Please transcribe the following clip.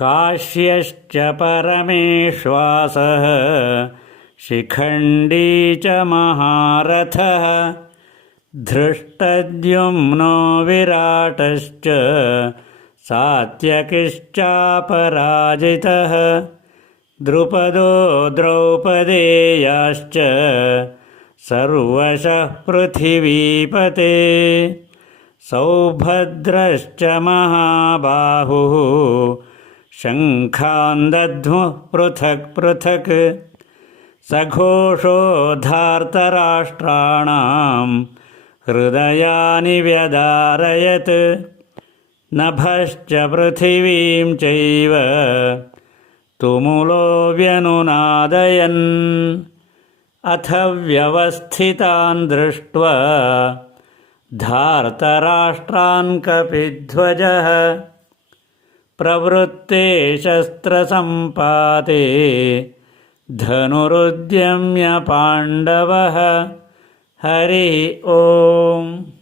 काश्यश्च परमेश्वासः शिखण्डी च महारथः धृष्टद्युम्नो विराटश्च सात्यकिश्चापराजितः द्रुपदो द्रौपदेयाश्च सर्वशः पृथिवीपते सौभद्रश्च महाबाहुः शङ्खान्दध्मुः पृथक् पृथक्। सघोषोद्धार्तराष्ट्राणां हृदयानि व्यदारयत्। नभश्च पृथिवीं चैव तुमुलो व्यनुनादयन्। अथ व्यवस्थितान् दृष्ट्वा धार्तराष्ट्रान् कपिध्वजः प्रवृत्ते शस्त्रसम्पाते धनुरुद्यम्य पाण्डवः। हरिः ओम्